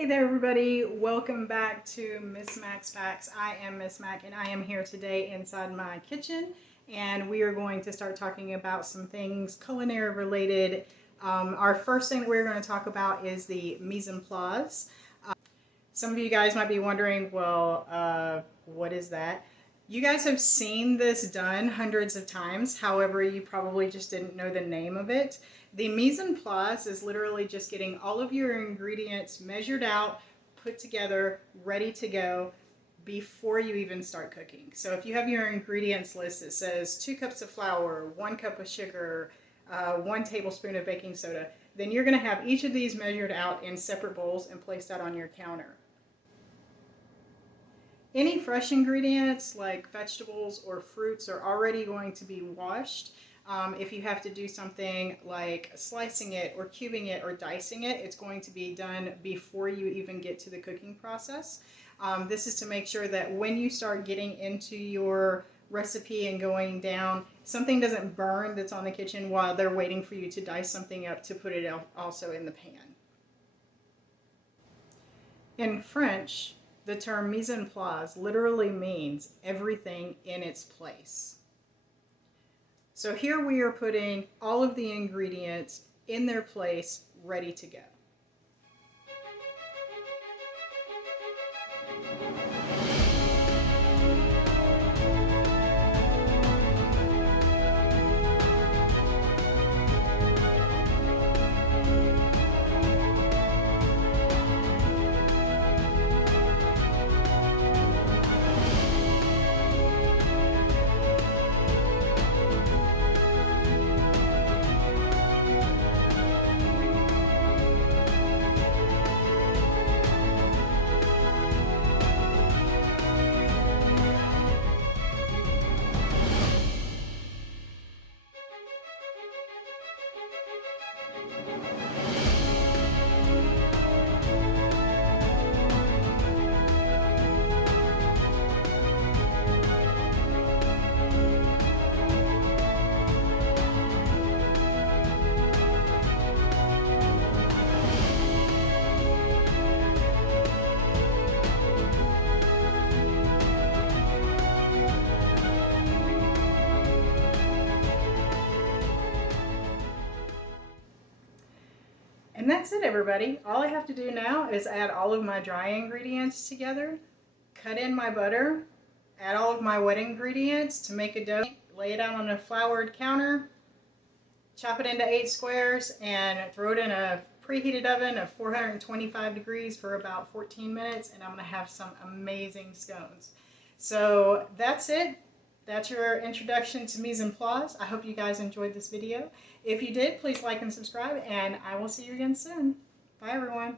Hey there everybody, welcome back to Miss Mac's Facts. I am Miss Mac and I am here today inside my kitchen and we are going to start talking about some things culinary related. Our first thing that we're going to talk about is the mise en place. Some of you guys might be wondering, well, what is that? You guys have seen this done hundreds of times, however, you probably just didn't know the name of it. The mise en place is literally just getting all of your ingredients measured out, put together, ready to go before you even start cooking. So if you have your ingredients list that says 2 cups of flour, 1 cup of sugar, 1 tablespoon of baking soda, then you're going to have each of these measured out in separate bowls and placed out on your counter. Any fresh ingredients like vegetables or fruits are already going to be washed. If you have to do something like slicing it or cubing it or dicing it, it's going to be done before you even get to the cooking process. This is to make sure that when you start getting into your recipe and going down, something doesn't burn that's on the kitchen while they're waiting for you to dice something up to put it also in the pan. In French, the term mise en place literally means everything in its place. So here we are putting all of the ingredients in their place, ready to go. And that's it, everybody. All I have to do now is add all of my dry ingredients together, cut in my butter, add all of my wet ingredients to make a dough, lay it out on a floured counter, chop it into 8 squares, and throw it in a preheated oven of 425 degrees for about 14 minutes, and I'm going to have some amazing scones. So that's it. That's your introduction to mise en place. I hope you guys enjoyed this video. If you did, please like and subscribe, and I will see you again soon. Bye, everyone.